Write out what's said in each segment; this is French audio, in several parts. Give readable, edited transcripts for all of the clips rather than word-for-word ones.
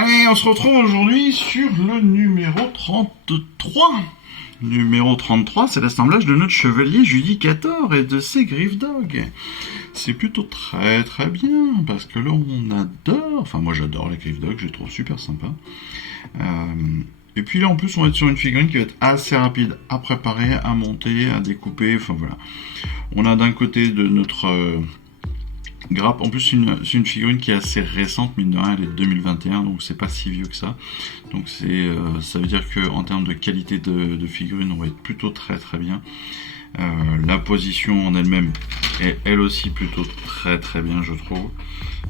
Allez, on se retrouve aujourd'hui sur le numéro 33. Numéro 33, c'est l'assemblage de notre chevalier Judicator et de ses Griffdog. C'est plutôt très très bien, parce que là on adore, enfin moi j'adore les Griffdog, je les trouve super sympas. Et puis là en plus on va être sur une figurine qui va être assez rapide à préparer, à monter, à découper, enfin voilà. On a d'un côté de notre grappe, en plus c'est une figurine qui est assez récente, mine de rien, elle est de 2021, donc c'est pas si vieux que ça. Donc ça veut dire qu'en termes de qualité de figurine, on va être plutôt très très bien. La position en elle-même est elle aussi plutôt très très bien, je trouve.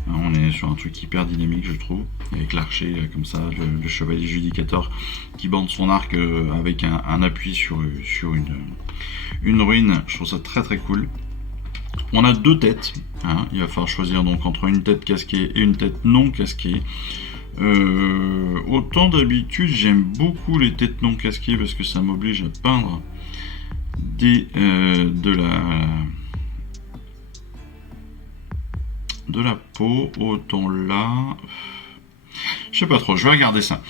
On est sur un truc hyper dynamique, je trouve, avec l'archer comme ça, le chevalier Judicator qui bande son arc avec un appui sur une ruine. Je trouve ça très très cool. On a deux têtes, hein. Il va falloir choisir donc entre une tête casquée et une tête non casquée. Autant d'habitude, j'aime beaucoup les têtes non casquées parce que ça m'oblige à peindre de la peau. Autant là, je sais pas trop. Je vais regarder ça.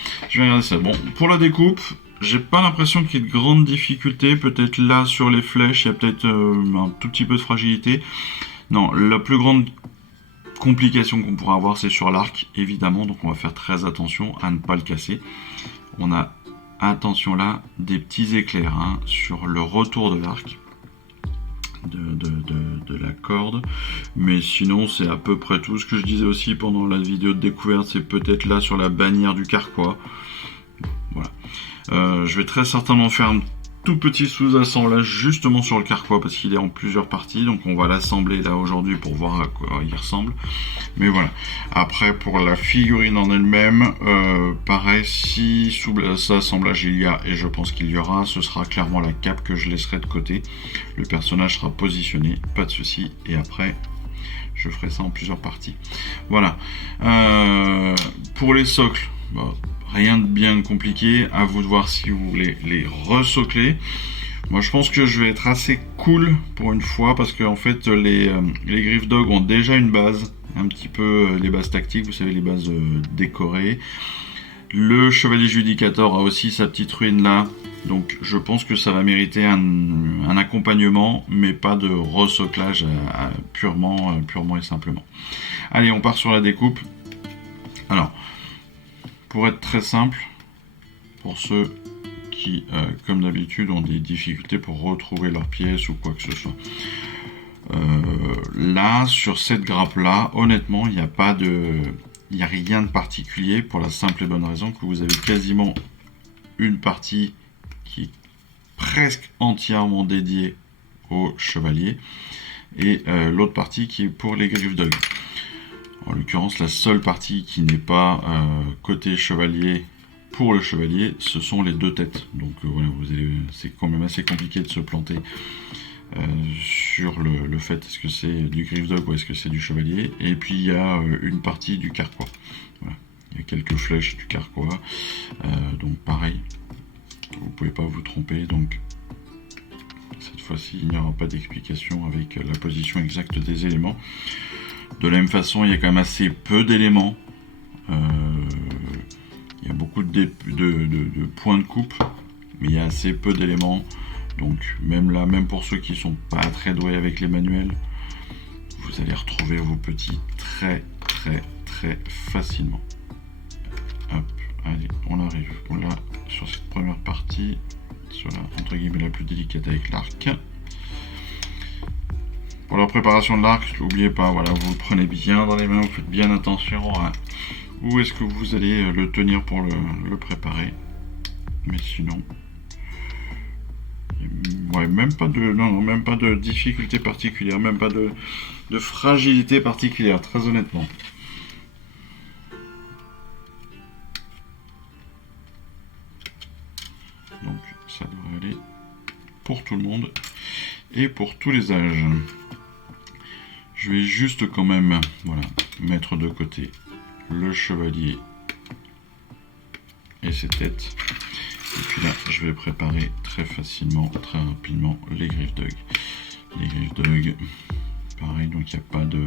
Bon, pour la découpe, j'ai pas l'impression qu'il y ait de grandes difficultés. Peut-être là sur les flèches, il y a peut-être un tout petit peu de fragilité. Non, la plus grande complication qu'on pourra avoir, c'est sur l'arc, évidemment. Donc on va faire très attention à ne pas le casser. On a, attention là, des petits éclairs hein, sur le retour de l'arc. De la corde, mais sinon c'est à peu près tout. Ce que je disais aussi pendant la vidéo de découverte, c'est peut-être là sur la bannière du carquois. Voilà. Je vais très certainement faire un tout petit sous-assemblage justement sur le carquois parce qu'il est en plusieurs parties, donc on va l'assembler là aujourd'hui pour voir à quoi il ressemble. Mais voilà. Après pour la figurine en elle-même, pareil, si sous l'assemblage il y a, et je pense qu'il y aura, ce sera clairement la cape que je laisserai de côté. Le personnage sera positionné, pas de souci, et après je ferai ça en plusieurs parties. Voilà. Pour les socles, bon, rien de bien compliqué, à vous de voir si vous voulez les resocler. Moi je pense que je vais être assez cool pour une fois parce que en fait les Griffdog ont déjà une base, un petit peu les bases tactiques, vous savez les bases décorées. Le chevalier Judicator a aussi sa petite ruine là, donc je pense que ça va mériter un accompagnement, mais pas de resoclage purement et simplement. Allez, on part sur la découpe. Alors, pour être très simple, pour ceux qui, comme d'habitude, ont des difficultés pour retrouver leurs pièces ou quoi que ce soit. Là, sur cette grappe-là, honnêtement, il n'y a rien de particulier pour la simple et bonne raison que vous avez quasiment une partie qui est presque entièrement dédiée au chevalier et l'autre partie qui est pour les Griffdog. En l'occurrence, la seule partie qui n'est pas côté chevalier pour le chevalier, ce sont les deux têtes. Donc voilà, c'est quand même assez compliqué de se planter sur le fait est-ce que c'est du Griffdog ou est-ce que c'est du chevalier. Et puis il y a une partie du carquois. Voilà. Il y a quelques flèches du carquois. Donc pareil, vous pouvez pas vous tromper. Donc cette fois-ci, il n'y aura pas d'explication avec la position exacte des éléments. De la même façon, il y a quand même assez peu d'éléments. Il y a beaucoup de points de coupe, mais il y a assez peu d'éléments. Donc même là, même pour ceux qui sont pas très doués avec les manuels, vous allez retrouver vos petits très très très facilement. Hop, allez, on arrive. On l'a sur cette première partie, sur la entre guillemets la plus délicate avec l'arc. Pour la préparation de l'arc, n'oubliez pas, voilà, vous le prenez bien dans les mains, vous faites bien attention à où est-ce que vous allez le tenir pour le préparer. Mais sinon, ouais, même pas de difficulté particulière, même pas de fragilité particulière, très honnêtement. Donc ça devrait aller pour tout le monde et pour tous les âges. Je vais juste quand même, voilà, mettre de côté le chevalier et ses têtes. Et puis là, je vais préparer très facilement, très rapidement les Griffdog. Les Griffdog, Pareil, donc il n'y a pas de...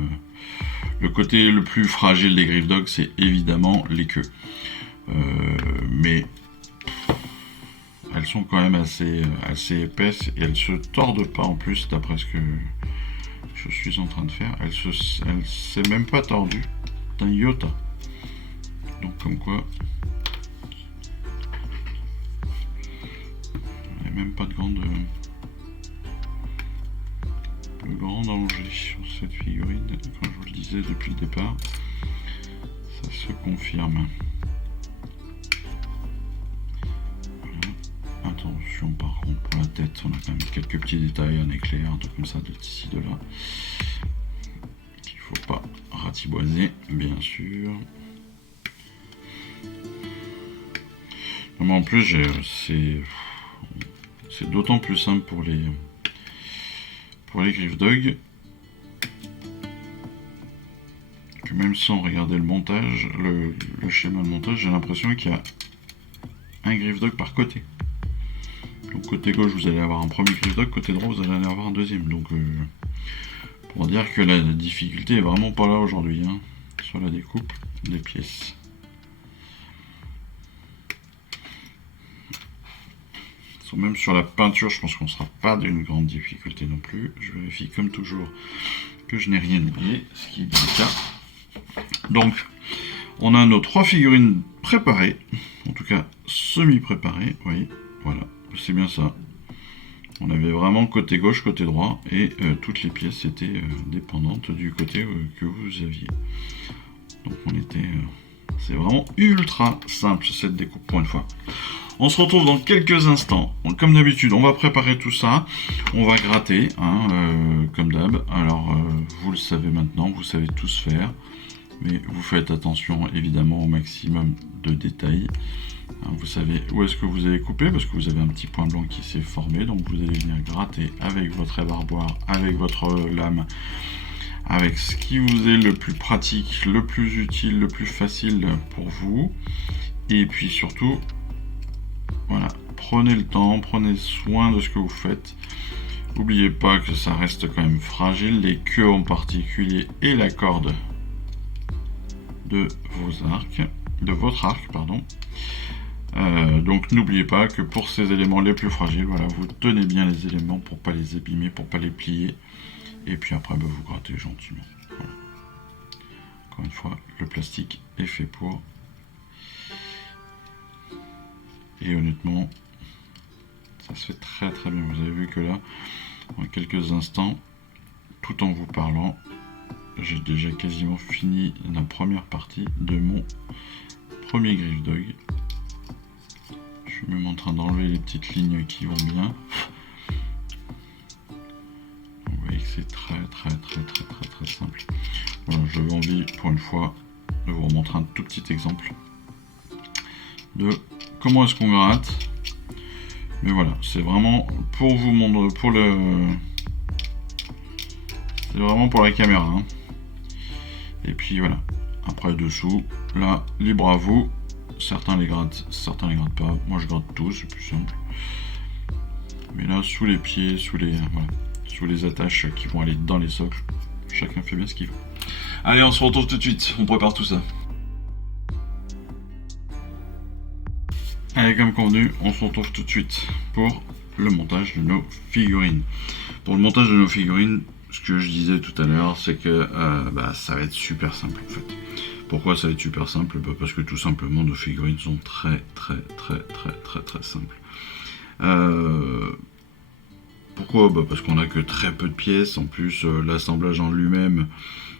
Le côté le plus fragile des Griff Dog, c'est évidemment les queues. Mais elles sont quand même assez épaisses et elles se tordent pas en plus, d'après ce que je suis en train de faire. Elle s'est même pas tordue d'un iota. Donc comme quoi, il n'y a même pas de grand danger sur cette figurine. Comme je vous le disais depuis le départ, ça se confirme. Attention par contre pour la tête, on a quand même quelques petits détails, un éclair, un truc comme ça de ici, de là, qu'il faut pas ratiboiser, bien sûr. Non, mais en plus, c'est d'autant plus simple pour les Griff Dog que même sans regarder le montage, le schéma de montage, j'ai l'impression qu'il y a un Griff Dog par côté. Donc côté gauche vous allez avoir un premier Griff Dog, côté droit vous allez en avoir un deuxième. Donc pour dire que la difficulté est vraiment pas là aujourd'hui, hein, sur la découpe des pièces. Même sur la peinture, je pense qu'on ne sera pas d'une grande difficulté non plus. Je vérifie comme toujours que je n'ai rien oublié, ce qui est bien le cas. Donc on a nos 3 figurines préparées, en tout cas semi-préparées, vous voyez, voilà. C'est bien ça. On avait vraiment côté gauche, côté droit, et toutes les pièces étaient dépendantes du côté que vous aviez. Donc on était... c'est vraiment ultra simple cette découpe pour une fois. On se retrouve dans quelques instants. Donc, comme d'habitude, on va préparer tout ça. On va gratter, hein, comme d'hab. Alors, vous le savez maintenant, vous savez tous faire. Mais vous faites attention évidemment au maximum de détails. Vous savez où est-ce que vous allez couper parce que vous avez un petit point blanc qui s'est formé. Donc vous allez venir gratter avec votre rébarboire, avec votre lame, avec ce qui vous est le plus pratique, le plus utile, le plus facile pour vous. Et puis surtout, voilà, prenez le temps, prenez soin de ce que vous faites. N'oubliez pas que ça reste quand même fragile, les queues en particulier et la corde de votre arc, pardon. Donc n'oubliez pas que pour ces éléments les plus fragiles, voilà, vous tenez bien les éléments pour pas les abîmer, pour pas les plier, et puis après vous grattez gentiment. Voilà. Encore une fois, le plastique est fait pour, et honnêtement, ça se fait très très bien. Vous avez vu que là, en quelques instants, tout en vous parlant, j'ai déjà quasiment fini la première partie de mon premier Griff Dog. Je suis même en train d'enlever les petites lignes qui vont bien. Vous voyez que c'est très simple. Voilà, j'avais envie pour une fois de vous remontrer un tout petit exemple de comment est-ce qu'on gratte. Mais voilà, c'est vraiment pour vous montrer, c'est vraiment pour la caméra, hein. Et puis voilà, après dessous, là, libre à vous. Certains les grattent pas. Moi je gratte tous, c'est plus simple. Mais là, sous les pieds, sous les attaches qui vont aller dans les socles, chacun fait bien ce qu'il veut. Allez, on se retrouve tout de suite, on prépare tout ça. Allez, comme convenu, on se retrouve tout de suite pour le montage de nos figurines. Pour le montage de nos figurines, ce que je disais tout à l'heure, c'est que ça va être super simple en fait. Pourquoi ça va être super simple? Parce que tout simplement nos figurines sont très simples. Pourquoi? Parce qu'on n'a que très peu de pièces. En plus, l'assemblage en lui-même,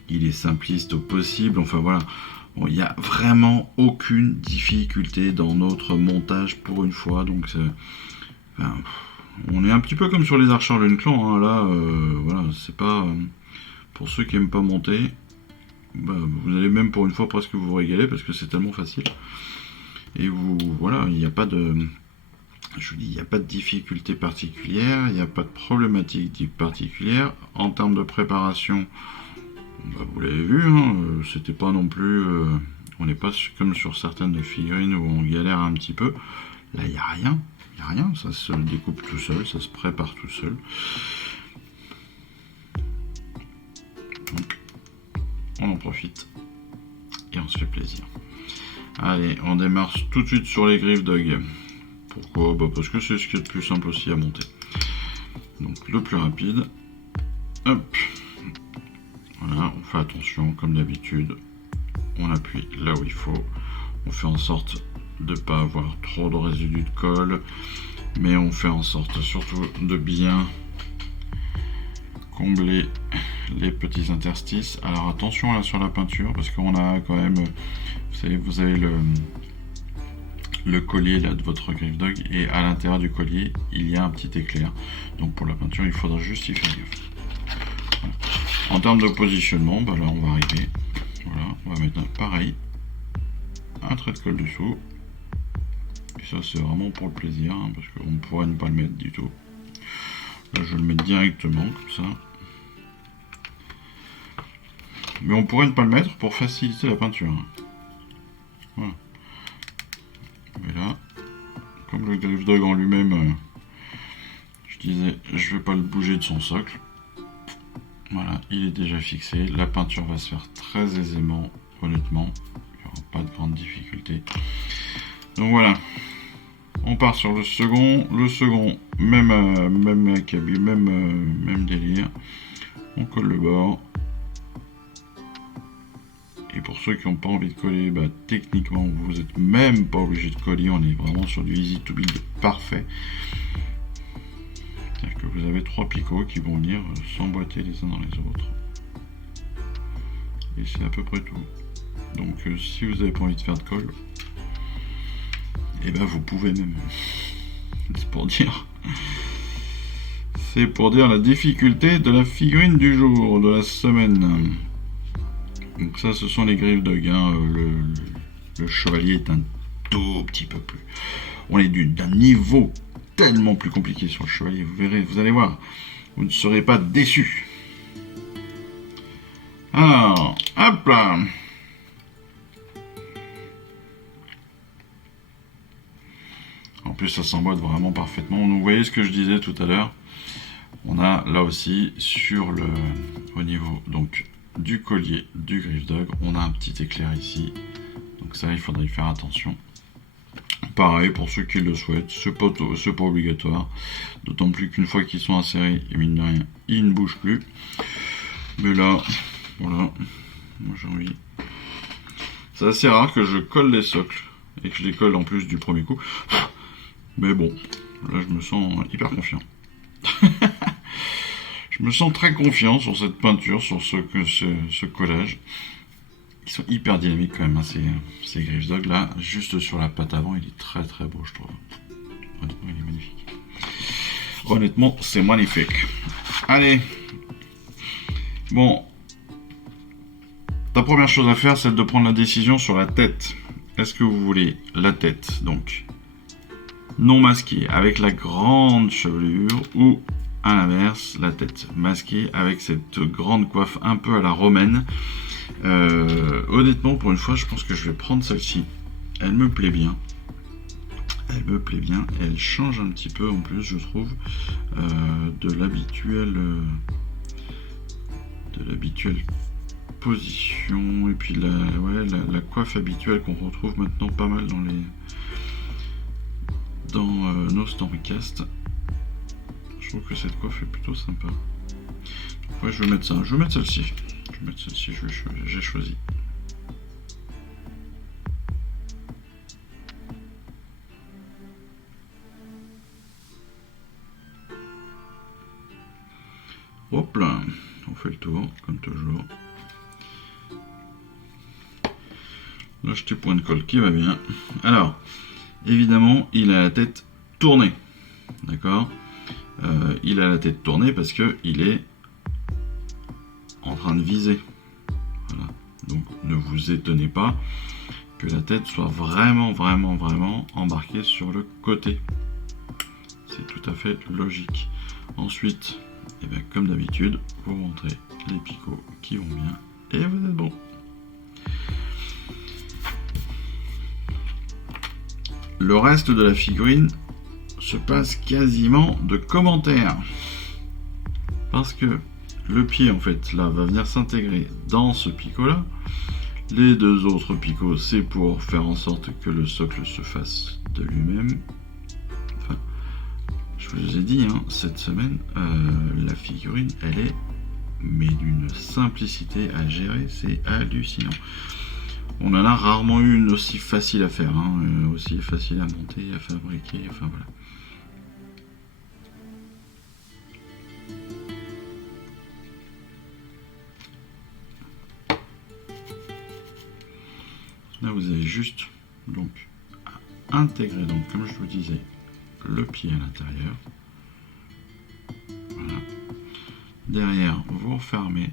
il est simpliste au possible. Enfin voilà, bon, il n'y a vraiment aucune difficulté dans notre montage pour une fois. Donc on est un petit peu comme sur les Archers Lune-Clan, hein. Là, voilà, c'est pas pour ceux qui aiment pas monter. Vous allez même pour une fois presque vous régaler parce que c'est tellement facile. Et voilà, il n'y a pas de, je vous dis, il n'y a pas de difficulté particulière, il n'y a pas de problématique particulière en termes de préparation. Vous l'avez vu, hein, c'était pas non plus, on n'est pas comme sur certaines figurines où on galère un petit peu. Là, il n'y a rien, ça se découpe tout seul, ça se prépare tout seul. on en profite et on se fait plaisir. Allez, on démarre tout de suite sur les griffes d'Hug. Pourquoi? Bah parce que c'est ce qui est le plus simple aussi à monter. Donc le plus rapide. Hop. Voilà, on fait attention comme d'habitude. On appuie là où il faut. On fait en sorte de ne pas avoir trop de résidus de colle. Mais on fait en sorte surtout de bien combler les petits interstices. Alors attention là sur la peinture parce qu'on a quand même, vous avez le collier là de votre griffe d'Hug et à l'intérieur du collier il y a un petit éclair. Donc pour la peinture il faudra juste y faire gaffe. Voilà. En termes de positionnement, bah là on va arriver. Voilà, on va mettre pareil, un trait de colle dessous. Et ça c'est vraiment pour le plaisir hein, parce qu'on ne pourrait ne pas le mettre du tout. Là je le mets directement comme ça. Mais on pourrait ne pas le mettre pour faciliter la peinture. Voilà. Mais là, comme le griffe d'Hug en lui-même, je disais, je vais pas le bouger de son socle. Voilà, il est déjà fixé. La peinture va se faire très aisément, honnêtement. Il n'y aura pas de grande difficulté. Donc voilà. On part sur le second. Le second, même acabit, même délire. On colle le bord. Et pour ceux qui n'ont pas envie de coller, bah, techniquement, vous n'êtes même pas obligé de coller. On est vraiment sur du easy to build parfait. C'est-à-dire que vous avez 3 picots qui vont venir s'emboîter les uns dans les autres. Et c'est à peu près tout. Donc si vous n'avez pas envie de faire de colle, et ben vous pouvez même. C'est pour dire. C'est pour dire la difficulté de la figurine du jour, de la semaine. Donc ça, ce sont les griffes d'Hug. Hein. Le chevalier est un tout petit peu plus. On est d'un niveau tellement plus compliqué sur le chevalier. Vous verrez, vous allez voir. Vous ne serez pas déçus. Alors, hop là. En plus, ça s'emboîte vraiment parfaitement. Donc, vous voyez ce que je disais tout à l'heure. On a là aussi sur au niveau donc du collier du griffe d'Hug, on a un petit éclair ici. Donc ça, il faudrait y faire attention. Pareil pour ceux qui le souhaitent, c'est pas obligatoire. D'autant plus qu'une fois qu'ils sont insérés, et mine de rien, ils ne bougent plus. Mais là, voilà, moi j'ai envie. C'est assez rare que je colle les socles et que je les colle en plus du premier coup. Mais bon, là je me sens hyper confiant. Je me sens très confiant sur cette peinture, sur ce collage. Ils sont hyper dynamiques quand même, hein, ces griffes d'Hug là. Juste sur la patte avant, il est très très beau, je trouve. Honnêtement, il est magnifique. Honnêtement, c'est magnifique. Allez. Bon. Ta première chose à faire, c'est de prendre la décision sur la tête. Est-ce que vous voulez la tête, donc, non masquée, avec la grande chevelure, ou à l'inverse, la tête masquée avec cette grande coiffe un peu à la romaine. Honnêtement, pour une fois, je pense que je vais prendre celle-ci. Elle me plaît bien. Elle me plaît bien. Et elle change un petit peu en plus, je trouve, de l'habituelle position. Et puis la coiffe habituelle qu'on retrouve maintenant pas mal dans nos Stormcast. Je trouve que cette coiffe est plutôt sympa. Ouais, je vais mettre ça. Je vais mettre celle-ci. J'ai choisi. Hop là. On fait le tour, comme toujours. Là, je t'ai point de colle qui va bien. Alors, évidemment, il a la tête tournée. D'accord ? Il a la tête tournée parce que il est en train de viser. Voilà. Donc ne vous étonnez pas que la tête soit vraiment embarquée sur le côté. C'est tout à fait logique. Ensuite, et bien, comme d'habitude, vous montrez les picots qui vont bien et vous êtes bon. Le reste de la figurine se passe quasiment de commentaires. Parce que le pied en fait là va venir s'intégrer dans ce picot là. Les deux autres picots, c'est pour faire en sorte que le socle se fasse de lui-même. Enfin, je vous ai dit, hein, cette semaine, la figurine, elle est mais d'une simplicité à gérer, c'est hallucinant. On en a rarement eu une aussi facile à faire, hein, aussi facile à monter, à fabriquer, enfin voilà. Là, vous avez juste donc à intégrer, donc comme je vous disais, le pied à l'intérieur. Voilà. Derrière, vous refermez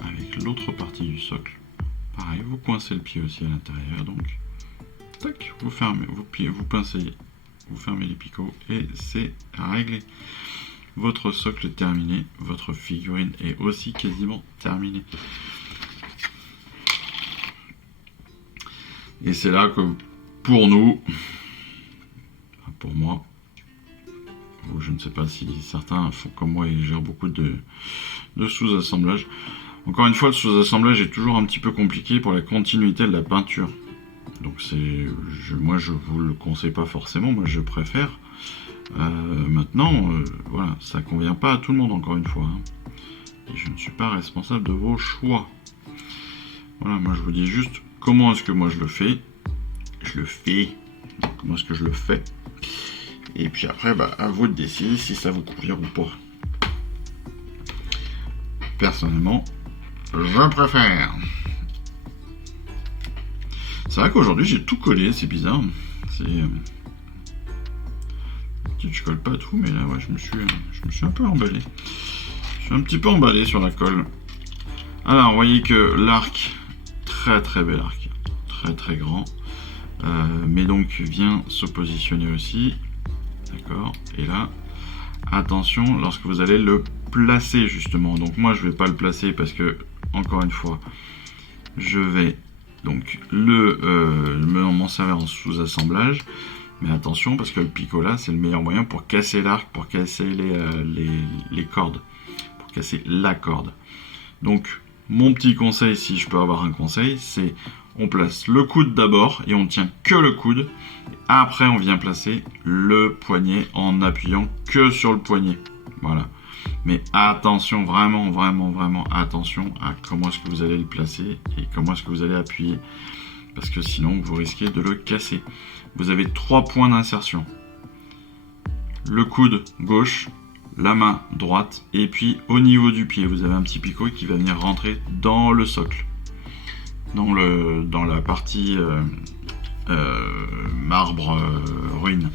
avec l'autre partie du socle. Pareil, vous coincez le pied aussi à l'intérieur, donc tac, vous fermez, vous pincez, vous fermez les picots et c'est réglé. Votre socle est terminé, votre figurine est aussi quasiment terminée. Et c'est là que, pour nous, pour moi, ou je ne sais pas si certains font comme moi et gèrent beaucoup de sous-assemblage. Encore une fois, le sous-assemblage est toujours un petit peu compliqué pour la continuité de la peinture. Donc moi je vous le conseille pas forcément, moi je préfère. Maintenant, voilà, ça convient pas à tout le monde encore une fois. Hein. Et je ne suis pas responsable de vos choix. Voilà, moi je vous dis juste comment est-ce que moi je le fais. Comment est-ce que je le fais. Et puis après, bah, à vous de décider si ça vous convient ou pas. Personnellement, je préfère. C'est vrai qu'aujourd'hui j'ai tout collé, c'est bizarre. Je colle pas tout, mais là ouais, je me suis un peu emballé. Je suis un petit peu emballé sur la colle. Alors, vous voyez que l'arc, très très bel arc, très très grand, mais donc vient se positionner aussi, d'accord. Et là, attention lorsque vous allez le placer justement. Donc moi je vais pas le placer parce que encore une fois, je vais donc m'en servir en sous-assemblage. Mais attention, parce que le picot là, c'est le meilleur moyen pour casser l'arc, pour casser les cordes, pour casser la corde. Donc, mon petit conseil, si je peux avoir un conseil, c'est on place le coude d'abord et on ne tient que le coude. Après, on vient placer le poignet en appuyant que sur le poignet. Voilà. Mais attention, vraiment, vraiment, vraiment attention à comment est-ce que vous allez le placer et comment est-ce que vous allez appuyer. Parce que sinon, vous risquez de le casser. Vous avez 3 points d'insertion. Le coude gauche, la main droite, et puis au niveau du pied, vous avez un petit picot qui va venir rentrer dans le socle. Dans la partie marbre ruine.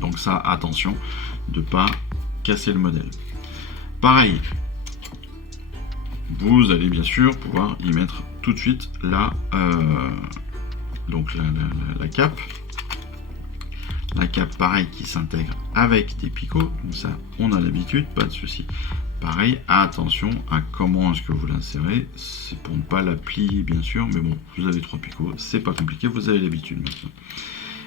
Donc ça, attention de ne pas casser le modèle. Pareil, vous allez bien sûr pouvoir y mettre tout de suite la cape. La cape, pareil, qui s'intègre avec des picots. Donc ça, on a l'habitude, pas de souci. Pareil, attention à comment est-ce que vous l'insérez. C'est pour ne pas la plier, bien sûr. Mais bon, vous avez 3 picots, c'est pas compliqué, vous avez l'habitude maintenant.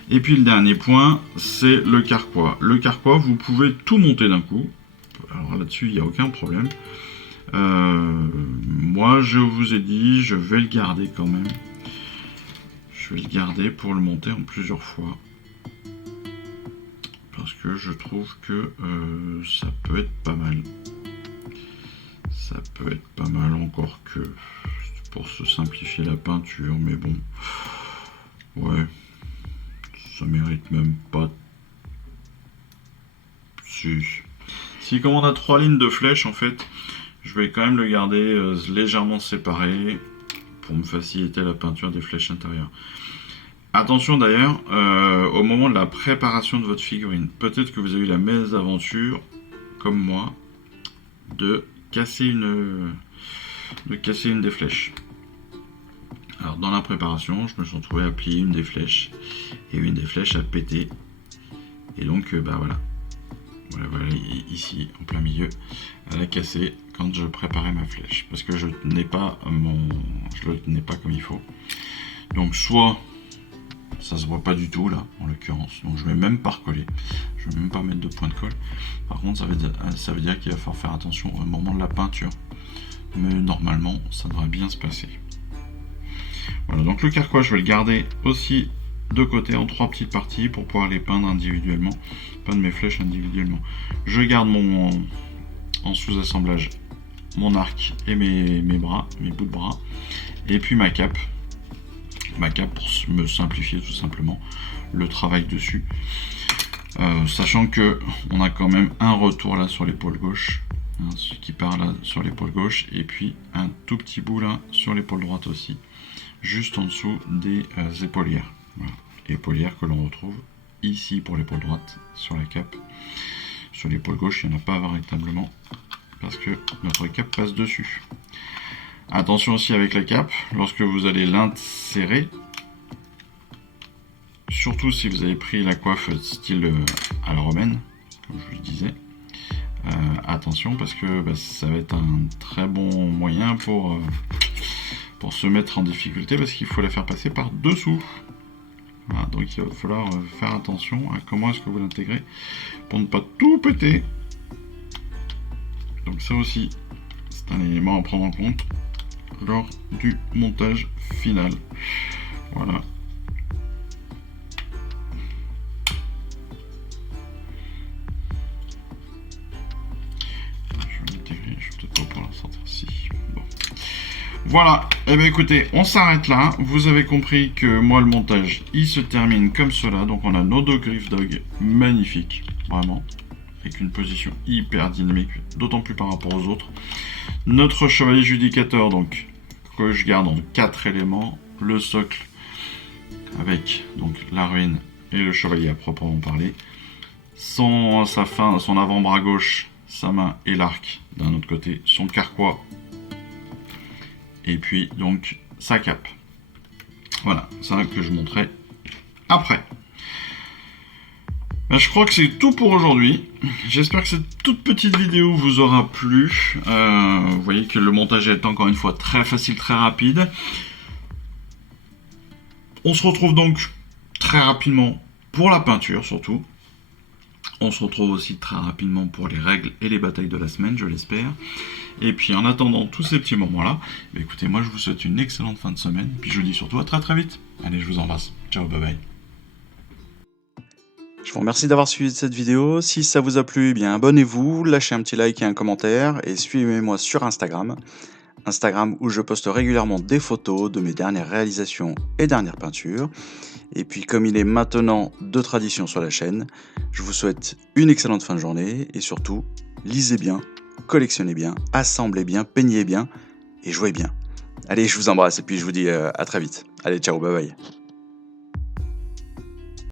Et puis le dernier point, c'est le carquois. Le carquois, vous pouvez tout monter d'un coup. Alors là-dessus, il n'y a aucun problème. Moi, je vous ai dit, je vais le garder quand même. Je vais le garder pour le monter en plusieurs fois. Parce que je trouve que ça peut être pas mal. Ça peut être pas mal encore que pour se simplifier la peinture. Mais bon, ouais, ça mérite même pas. Si comme on a 3 lignes de flèches, en fait, je vais quand même le garder légèrement séparé pour me faciliter la peinture des flèches intérieures. Attention d'ailleurs, au moment de la préparation de votre figurine, peut-être que vous avez eu la mésaventure, comme moi, de casser une des flèches. Alors dans la préparation, je me suis retrouvé à plier une des flèches, et une des flèches a pété. Et donc, bah voilà. Voilà, ici, en plein milieu, elle a cassé quand je préparais ma flèche. Parce que je le tenais pas comme il faut. Donc soit ça se voit pas du tout là, en l'occurrence. Donc je vais même pas recoller, je vais même pas mettre de point de colle. Par contre, ça veut dire qu'il va falloir faire attention au moment de la peinture. Mais normalement, ça devrait bien se passer. Voilà, donc le carquois, je vais le garder aussi de côté en 3 petites parties pour pouvoir les peindre individuellement, peindre mes flèches individuellement. Je garde en sous-assemblage mon arc et mes bras, mes bouts de bras, et puis ma cape pour me simplifier tout simplement le travail dessus, sachant que on a quand même un retour là sur l'épaule gauche, hein, ce qui part là sur l'épaule gauche, et puis un tout petit bout là sur l'épaule droite aussi, juste en dessous des épaulières. Voilà. Épaulières que l'on retrouve ici pour l'épaule droite sur la cape. Sur l'épaule gauche, il n'y en a pas véritablement parce que notre cape passe dessus. Attention aussi avec la cape, lorsque vous allez l'insérer, surtout si vous avez pris la coiffe style à la romaine, comme je vous le disais, attention parce que ça va être un très bon moyen pour se mettre en difficulté parce qu'il faut la faire passer par dessous. Voilà, donc il va falloir faire attention à comment est-ce que vous l'intégrez pour ne pas tout péter. Donc ça aussi, c'est un élément à prendre en compte lors du montage final. Voilà. Je vais l'intégrer, je vais peut-être pas pouvoir la sortir ici. Bon. Voilà, et bien écoutez, on s'arrête là. Vous avez compris que moi le montage, il se termine comme cela. Donc on a nos deux griffes dog magnifiques, vraiment, avec une position hyper dynamique, d'autant plus par rapport aux autres. Notre chevalier judicateur, donc, que je garde en 4 éléments, le socle avec donc la ruine et le chevalier à proprement parler, son avant-bras gauche, sa main et l'arc d'un autre côté, son carquois, et puis donc sa cape. Voilà, ça que je montrerai après. Je crois que c'est tout pour aujourd'hui. J'espère que cette toute petite vidéo vous aura plu. Vous voyez que le montage est encore une fois très facile, très rapide. On se retrouve donc très rapidement pour la peinture surtout. On se retrouve aussi très rapidement pour les règles et les batailles de la semaine, je l'espère. Et puis en attendant tous ces petits moments-là, écoutez, moi je vous souhaite une excellente fin de semaine. Puis je vous dis surtout à très très vite. Allez, je vous embrasse. Ciao, bye bye. Je vous remercie d'avoir suivi cette vidéo. Si ça vous a plu, eh bien abonnez-vous, lâchez un petit like et un commentaire et suivez-moi sur Instagram. Instagram où je poste régulièrement des photos de mes dernières réalisations et dernières peintures. Et puis comme il est maintenant de tradition sur la chaîne, je vous souhaite une excellente fin de journée et surtout, lisez bien, collectionnez bien, assemblez bien, peignez bien et jouez bien. Allez, je vous embrasse et puis je vous dis à très vite. Allez, ciao, bye bye.